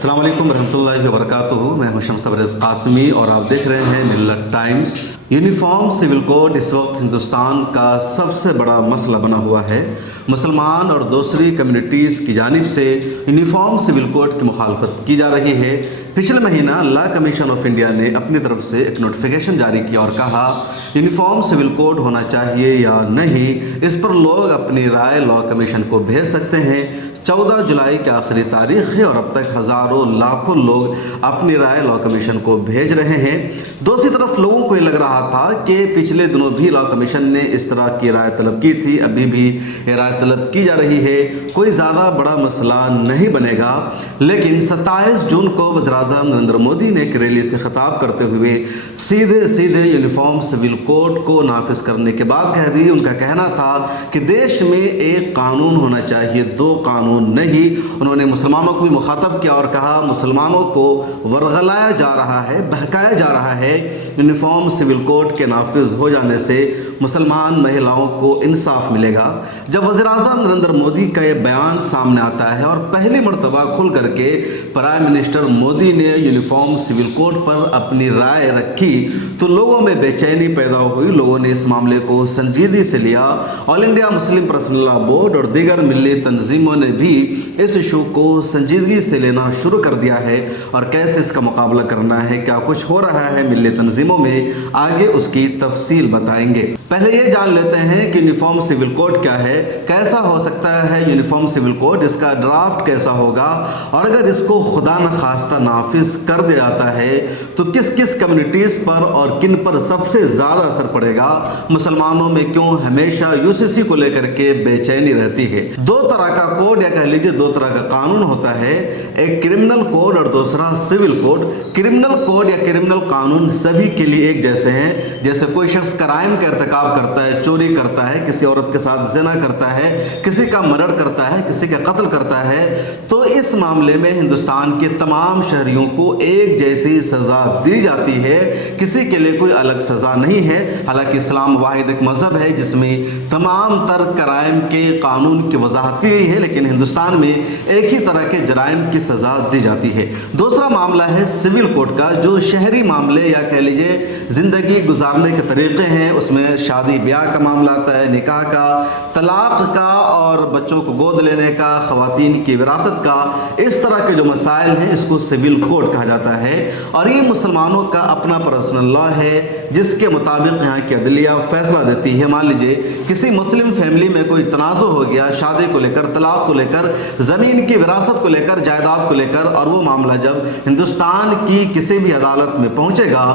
अस्सलाम वालेकुम रहमतुल्लाहि व बरकातुहू। मैं हूं शम्स तबरेज़ कासमी और आप देख रहे हैं मिल्लत टाइम्स। यूनिफॉर्म सिविल कोड इस वक्त हिंदुस्तान का सबसे बड़ा मसला बना हुआ है। मुसलमान और दूसरी कम्युनिटीज़ की जानिब से यूनिफॉर्म सिविल कोड की मुखालफत की जा रही है। पिछले महीना लॉ कमीशन ऑफ इंडिया ने अपनी तरफ से एक नोटिफिकेशन जारी किया और कहा यूनिफॉर्म सिविल कोड होना चाहिए या नहीं, इस पर लोग अपनी राय लॉ कमीशन को भेज सकते हैं। 14 जुलाई की आखिरी तारीख है और अब तक हज़ारों लाखों लोग अपनी राय लॉ कमीशन को भेज रहे हैं। दूसरी तरफ लोगों को ये लग रहा था कि पिछले दिनों भी लॉ कमीशन ने इस तरह की राय तलब की थी, अभी भी ये राय तलब की जा रही है, कोई ज़्यादा बड़ा मसला नहीं बनेगा। लेकिन 27 जून को वज़ीर-ए-आज़म नरेंद्र मोदी ने एक रैली से खिताब करते हुए सीधे यूनिफॉर्म सिविल कोड को नाफिज करने के बाद कह दी। उनका कहना था कि देश में एक कानून होना चाहिए, दो कानून नहीं। उन्होंने मुसलमानों को भी मुखातब किया और कहा मुसलमानों को वरगलाया जा रहा है, बहकाया जा रहा है। यूनिफॉर्म सिविल कोड के नाफिज हो जाने से मुसलमान महिलाओं को इंसाफ मिलेगा। जब वज़ीर-ए-आज़म नरेंद्र मोदी का ये बयान सामने आता है और पहली मरतबा खुल करके प्राइम मिनिस्टर मोदी ने यूनिफॉर्म सिविल कोड पर अपनी राय रखी तो लोगों में बेचैनी पैदा हुई। लोगों ने इस मामले को संजीदगी से लिया। All India Muslim personal law board और दीगर मिली तंजीमों ने भी इस इशू को संजीदगी से लेना शुरू कर दिया है और कैसे इसका मुकाबला करना है, क्या कुछ हो रहा है मिली तंजीमों में, आगे उसकी तफसील बताएंगे। पहले ये जान लेते हैं कि यूनिफॉर्म सिविल कोड क्या है, कैसा हो सकता है यूनिफॉर्म सिविल कोड, इसका ड्राफ्ट कैसा होगा और अगर इसको खुदा न खास्ता नाफिज कर दिया जाता है तो किस किस कम्युनिटीज़ पर और किन पर सबसे ज़्यादा असर पड़ेगा। मुसलमानों में क्यों हमेशा यूसीसी को लेकर के बेचैनी रहती है। दो तरह का कोड या कह लीजिए दो तरह का कानून होता है, एक क्रिमिनल कोड और दूसरा सिविल कोड। क्रिमिनल कोड या क्रिमिनल कानून सभी के लिए एक जैसे हैं। जैसे कोई शख्स क्राइम का इर्तिकाब करता है, चोरी करता है, किसी औरत के साथ ज़िना करता है, किसी का मर्डर करता है, किसी का कत्ल करता है, तो इस मामले में हिंदुस्तान के तमाम शहरियों को एक जैसी सज़ा दी जाती है, किसी के लिए कोई अलग सज़ा नहीं है। हालांकि इस्लाम वाहिद एक मज़हब है जिसमें तमाम तर क्राइम के कानून की वजाहत की गई है, लेकिन हिंदुस्तान में एक ही तरह के जराइम की सज़ा दी जाती है। दूसरा मामला है सिविल कोड का, जो शहरी मामले या कह लीजिए ज़िंदगी गुजारने के तरीक़े हैं, उसमें शादी ब्याह का मामला आता है, निकाह का, तलाक़ का और बच्चों को गोद लेने का, ख़वातीन की विरासत का, इस तरह के जो मसाइल हैं इसको सिविल कोड कहा जाता है। और ये मुसलमानों का अपना पर्सनल लॉ है जिसके मुताबिक यहाँ की अदलिया फ़ैसला देती है। मान लीजिए किसी मुस्लिम फैमिली में कोई तनाज़ुर हो गया शादी को लेकर, तलाक़ को लेकर, ज़मीन की विरासत को लेकर, जायदाद को लेकर, और वो मामला जब हिंदुस्तान की किसी भी अदालत में पहुँचेगा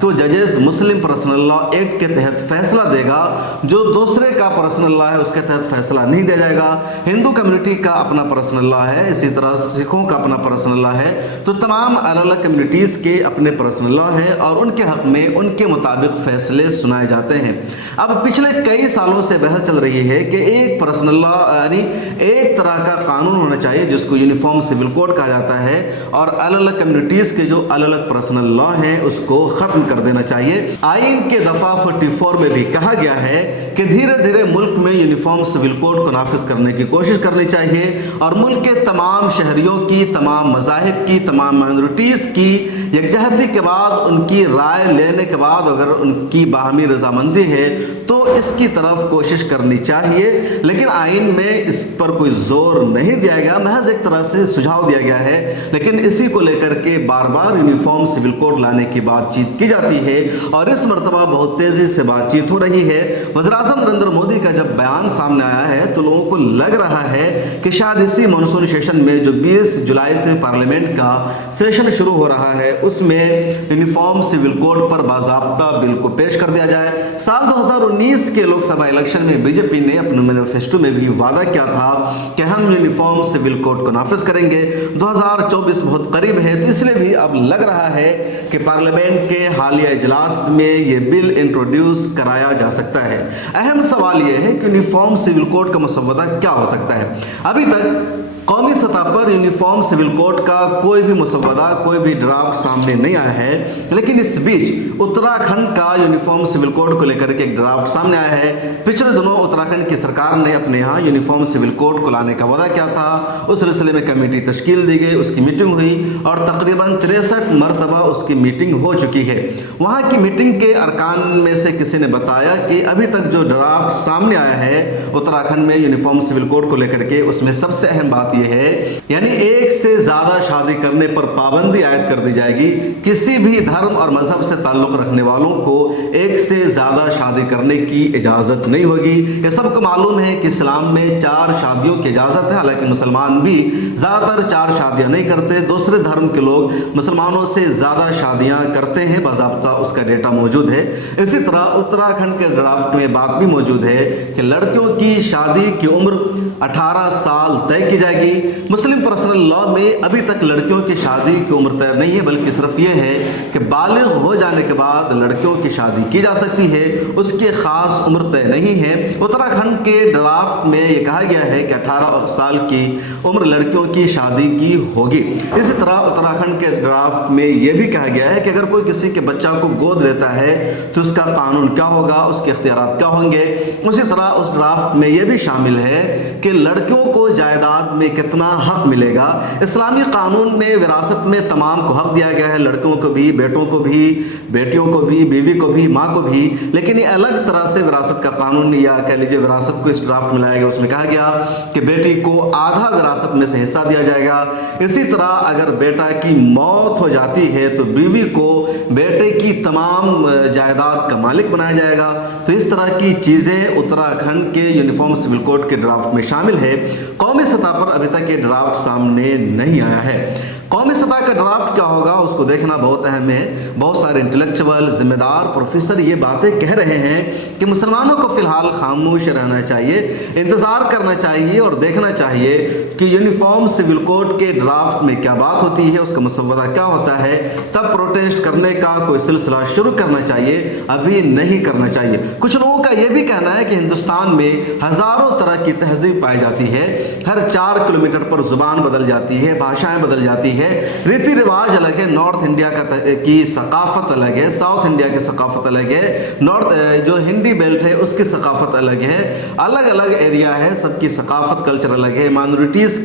तो जजेस मुस्लिम पर्सनल लॉ एक्ट के तहत फ़ैसला देगा। जो दूसरे का पर्सनल लॉ है उसके तहत फ़ैसला नहीं दिया जाएगा। हिंदू कम्युनिटी का अपना पर्सनल लॉ है, इसी तरह सिखों का अपना पर्सनल लॉ है, तो तमाम अलग अलग कम्युनिटीज़ के अपने पर्सनल लॉ है और उनके हक़ में उनके मुताबिक फ़ैसले सुनाए जाते हैं। अब पिछले कई सालों से बहस चल रही है कि एक पर्सनल लॉ यानी एक तरह का कानून होना चाहिए जिसको यूनिफॉर्म सिविल कोड कहा जाता है और अलग अलग कम्युनिटीज़ के जो अलग अलग पर्सनल लॉ हैं उसको ख़त्म कर देना चाहिए। आइन के दफ़ा 44 में भी कहा गया है कि धीरे धीरे मुल्क में यूनिफॉर्म सिविल कोड को नाफिज करने की कोशिश करनी चाहिए और मुल्क के तमाम शहरियों की, तमाम मज़ाहिब की, तमाम माइनॉरिटीज़ की यकजहती के बाद, उनकी राय लेने के बाद अगर उनकी बाहमी रजामंदी है तो इसकी तरफ कोशिश करनी चाहिए। लेकिन आइन में इस पर कोई जोर नहीं दिया गया, महज एक तरह से सुझाव दिया गया है। लेकिन इसी को लेकर के बार बार यूनिफॉर्म सिविल कोड लाने की बातचीत की जाती है और इस मरतबा बहुत तेज़ी से बातचीत हो रही है। वज़ीर-ए-आज़म नरेंद्र मोदी का जब बयान सामने आया है तो लोगों को लग रहा है कि शायद इसी मानसून सेशन में जो 20 जुलाई से पार्लियामेंट का सेशन शुरू हो रहा है उसमें यूनिफॉर्म सिविल कोड पर बाज़ाब्ता बिल को पेश कर दिया जाए। साल 2019 के लोकसभा इलेक्शन में बीजेपी ने अपने मैनिफेस्टो में भी वादा किया था कि हम यूनिफॉर्म सिविल कोड को नाफिज करेंगे। 2024 बहुत करीब है तो इसलिए भी अब लग रहा है कि पार्लियामेंट के हालिया इजलास में ये बिल इंट्रोड्यूस कराया जा सकता है। अहम सवाल ये है कि यूनिफॉर्म सिविल कोड का मसौदा क्या हो सकता है। अभी तक قومی سطح پر یونیفارم سول کوڈ کا کوئی بھی مسودہ کوئی بھی ڈرافٹ سامنے نہیں آیا ہے، لیکن اس بیچ اتراکھنڈ کا یونیفارم سول کوڈ کو لے کر کے ایک ڈرافٹ سامنے آیا ہے۔ پچھلے دنوں اتراکھنڈ کی سرکار نے اپنے یہاں یونیفارم سول کوڈ کو لانے کا وعدہ کیا تھا، اس سلسلے میں کمیٹی تشکیل دی گئی، اس کی میٹنگ ہوئی اور تقریباً 63 مرتبہ اس کی میٹنگ ہو چکی ہے۔ وہاں کی میٹنگ کے ارکان میں سے کسی نے بتایا کہ ابھی تک جو ڈرافٹ سامنے آیا ہے اتراکھنڈ میں یونیفارم سول کوڈ کو لے کر کے، اس میں سب سے اہم بات یہ ہے یعنی ایک سے زیادہ شادی کرنے پر پابندی عائد کر دی جائے گی۔ کسی بھی دھرم اور مذہب سے تعلق رکھنے والوں کو ایک سے زیادہ شادی کرنے کی اجازت نہیں ہوگی۔ یہ سب کو معلوم ہے کہ اسلام میں 4 شادیوں کی اجازت ہے، حالانکہ مسلمان بھی زیادہ تر 4 شادیاں نہیں کرتے، دوسرے دھرم کے لوگ مسلمانوں سے زیادہ شادیاں کرتے ہیں، باضابطہ اس کا ڈیٹا موجود ہے۔ اسی طرح اتراکھنڈ کے ڈرافٹ میں بات بھی موجود ہے کہ لڑکیوں کی شادی کی عمر 18 سال طے کی جائے گی۔ مسلم پرسنل لاء میں ابھی تک لڑکیوں کی شادی کی عمر طے نہیں ہے، بلکہ صرف یہ ہے کہ بالغ ہو جانے کے بعد لڑکیوں کی شادی کی جا سکتی ہے، اس کی خاص عمر طے نہیں ہے۔ اتراکھنڈ کے ڈرافٹ میں یہ کہا گیا ہے کہ 18 سال کی عمر لڑکیوں کی شادی کی ہوگی۔ اسی طرح اتراکھنڈ کے ڈرافٹ میں یہ بھی کہا گیا ہے کہ اگر کوئی کسی کے بچہ کو گود لیتا ہے تو اس کا قانون کیا ہوگا، اس کے اختیارات کیا ہوں گے۔ اسی طرح اس ڈرافٹ میں یہ بھی شامل ہے کہ لڑکیوں کو جائیداد میں کتنا حق ملے گا۔ اسلامی قانون میں وراثت میں تمام کو حق دیا گیا ہے، لڑکیوں کو بھی، بیٹوں کو بھی، بیٹیوں کو بھی، بیوی کو بھی، ماں کو بھی، لیکن یہ الگ طرح سے وراثت کا قانون یا کہہ لیجیے وراثت کو اس ڈرافٹ میں لایا گیا۔ اس میں کہا گیا کہ بیٹی کو آدھا وراثت میں سے حصہ دیا جائے گا۔ اسی طرح اگر بیٹا کی موت ہو جاتی ہے تو بیوی کو بیٹے کی تمام جائیداد کا مالک بنایا جائے گا۔ تو اس طرح کی چیزیں اتراکھنڈ کے یونیفارم سول کوڈ کے ڈرافٹ میں شامل ہے۔ قومی سطح پر ابھی تک یہ ڈرافٹ سامنے نہیں آیا ہے۔ قومی سطح کا ڈرافٹ کیا ہوگا اس کو دیکھنا بہت اہم ہے۔ بہت سارے انٹلیکچوئل، ذمہ دار پروفیسر یہ باتیں کہہ رہے ہیں کہ مسلمانوں کو فی الحال خاموش رہنا چاہیے، انتظار کرنا چاہیے اور دیکھنا چاہیے کہ یونیفارم سول کوڈ کے ڈرافٹ میں کیا بات ہوتی ہے، اس کا مسودہ کیا ہوتا ہے، تب پروٹیسٹ کرنے کا کوئی سلسلہ شروع کرنا چاہیے، ابھی نہیں کرنا چاہیے۔ کچھ لوگوں کا یہ بھی کہنا ہے کہ ہندوستان میں ہزاروں طرح کی تہذیب پائی جاتی ہے، ہر 4 کلومیٹر پر زبان بدل جاتی ہے، بھاشائیں بدل جاتی ہے، ریتی رواج الگ ہے، نارتھ انڈیا کی ثقافت الگ ہے، ساؤتھ انڈیا کی ثقافت الگ ہے، جو ہندی بیلٹ ہے اس کی ثقافت الگ ہے، الگ الگ ایریا ہے، سب کی ثقافت کلچر الگ ہے، مائنورٹیز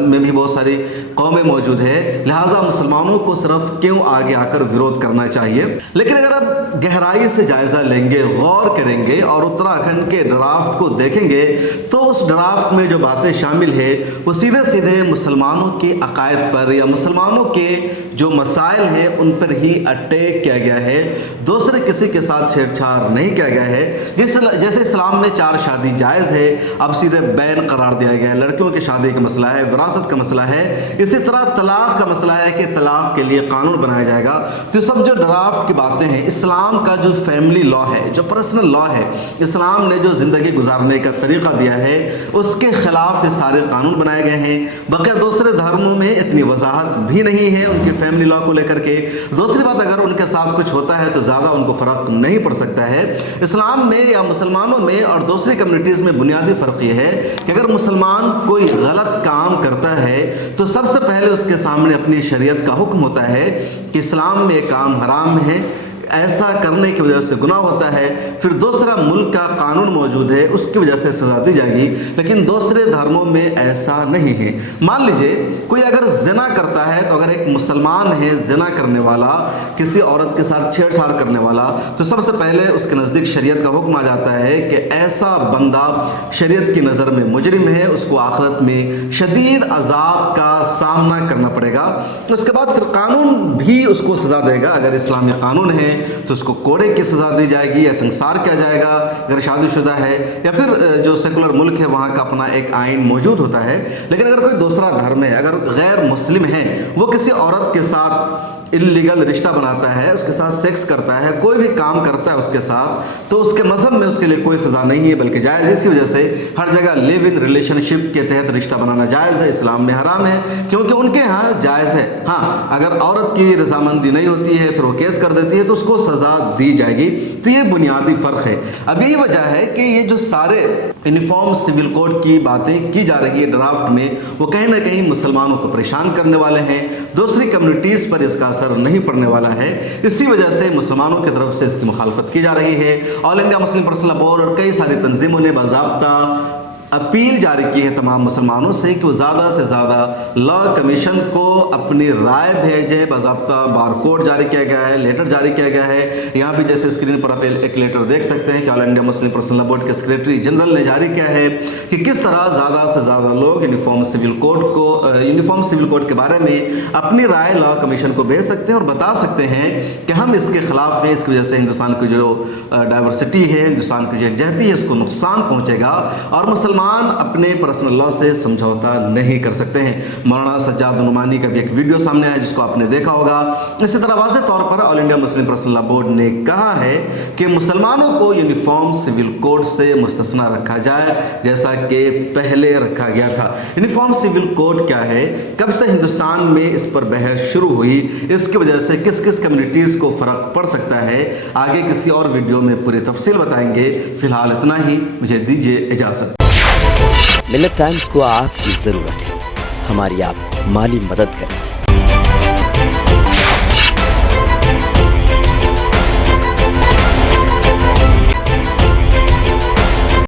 میں بھی بہت ساری قومیں موجود ہے، لہٰذا مسلمانوں کو صرف کیوں آگے آ کر وروध کرنا چاہیے۔ لیکن اگر آپ گہرائی سے جائزہ لیں گے، غور کریں گے اور اتراکھنڈ کے ڈرافٹ کو دیکھیں گے تو اس ڈرافٹ میں جو باتیں شامل ہے وہ سیدھے سیدھے مسلمانوں کے عقائد پر یا مسلمانوں کے جو مسائل ہیں ان پر ہی اٹیک کیا گیا ہے، دوسرے کسی کے ساتھ چھیڑ چھاڑ نہیں کیا گیا ہے۔ جیسے اسلام میں 4 شادی جائز ہے، اب سیدھے بین قرار دیا گیا ہے، لڑکیوں کی شادی کا مسئلہ ہے، وراثت کا مسئلہ ہے، اسی طرح طلاق کا مسئلہ ہے کہ طلاق کے لیے قانون بنایا جائے گا۔ تو سب جو ڈرافٹ کی باتیں ہیں، اسلام کا جو فیملی لا ہے، جو پرسنل لا ہے، اسلام نے جو زندگی گزارنے کا طریقہ دیا ہے، اس کے خلاف یہ سارے قانون بنائے گئے ہیں۔ بقیہ دوسرے دھرموں میں اتنی وضاحت بھی نہیں ہے ان کے فیملی لا کو لے کر کے۔ دوسری بات، اگر ان کے ساتھ کچھ ہوتا ہے تو زیادہ ان کو فرق نہیں پڑ سکتا ہے۔ اسلام میں یا مسلمانوں میں اور دوسری کمیونٹیز میں بنیادی فرق یہ ہے کہ اگر مسلمان کوئی غلط کام کرتا ہے تو سب سے پہلے اس کے سامنے اپنی شریعت کا حکم ہوتا ہے کہ اسلام میں یہ کام حرام ہے، ایسا کرنے کی وجہ سے گناہ ہوتا ہے، پھر دوسرا ملک کا قانون موجود ہے، اس کی وجہ سے سزا دی جائے گی۔ لیکن دوسرے دھرموں میں ایسا نہیں ہے۔ مان لیجئے کوئی اگر زنا کرتا ہے تو اگر ایک مسلمان ہے زنا کرنے والا، کسی عورت کے ساتھ چھیڑ چھاڑ کرنے والا، تو سب سے پہلے اس کے نزدیک شریعت کا حکم آ جاتا ہے کہ ایسا بندہ شریعت کی نظر میں مجرم ہے، اس کو آخرت میں شدید عذاب کا سامنا کرنا پڑے گا۔ اس کے بعد پھر قانون بھی اس کو سزا دے گا۔ اگر اسلامی قانون ہے تو اس کو کوڑے کی سزا دی جائے گی یا سنسار کیا جائے گا اگر شادی شدہ ہے، یا پھر جو سیکولر ملک ہے وہاں کا اپنا ایک آئین موجود ہوتا ہے۔ لیکن اگر کوئی دوسرا دھرم ہے، اگر غیر مسلم ہے، وہ کسی عورت کے ساتھ इलीगल रिश्ता बनाता है, उसके साथ सेक्स करता है, कोई भी काम करता है उसके साथ, तो उसके मज़हब में उसके लिए कोई सज़ा नहीं है बल्कि जायज़ है। इसी वजह से हर जगह लिव इन रिलेशनशिप के तहत रिश्ता बनाना जायज़ है, इस्लाम में हराम है, क्योंकि उनके यहाँ जायज़ है। हाँ, अगर औरत की रजामंदी नहीं होती है, फिर वो केस कर देती है, तो उसको सज़ा दी जाएगी। तो ये बुनियादी फ़र्क है। अब यही वजह है कि ये जो सारे यूनिफॉर्म सिविल कोड की बातें की जा रही है ड्राफ्ट में, वो कहीं ना कहीं मुसलमानों को परेशान करने वाले हैं, दूसरी कम्युनिटीज़ पर इसका असर नहीं पड़ने वाला है। इसी वजह से मुसलमानों की तरफ से इसकी मुखालफत की जा रही है। All India Muslim personal board और कई सारी तंजीमों ने बाज़ाब्ता अपील जारी की है तमाम मुसलमानों से कि वो ज़्यादा से ज़्यादा लॉ कमीशन को अपनी राय भेजें। बाज़ाब्ता बार कोड जारी किया गया है, लेटर जारी किया गया है। यहाँ भी जैसे स्क्रीन पर आप एक लेटर देख सकते हैं कि all India Muslim personal board के सेक्रेटरी जनरल ने जारी किया है कि किस तरह ज़्यादा से ज़्यादा लोग यूनिफॉर्म सिविल कोड के बारे में अपनी राय लॉ कमीशन को भेज सकते हैं और बता सकते हैं कि हम इसके ख़िलाफ़ हैं। इसकी वजह से हिंदुस्तान की जो डाइवर्सिटी है, हिंदुस्तान की जो एकजहती है, इसको नुकसान पहुँचेगा और मुसलमान अपने पर्सनल लॉ से समझौता नहीं कर सकते हैं। मौलाना सज्जाद नुमानी का भी एक वीडियो सामने आया जिसको आपने देखा होगा। इसी तरह वाज़ेह तौर पर all India Muslim personal law board ने कहा है कि मुसलमानों को यूनिफॉर्म सिविल कोड से मुस्तस्ना रखा जाए, जैसा कि पहले रखा गया था। यूनिफॉर्म सिविल कोड क्या है, कब से हिंदुस्तान में इस पर बहस शुरू हुई, इसकी वजह से किस किस कम्युनिटीज़ को फ़र्क पड़ सकता है, आगे किसी और वीडियो में पूरी तफसील बताएंगे। फ़िलहाल इतना ही, मुझे दीजिए इजाज़त। मिल्लत टाइम्स को आपकी ज़रूरत है, हमारी आप माली मदद करें।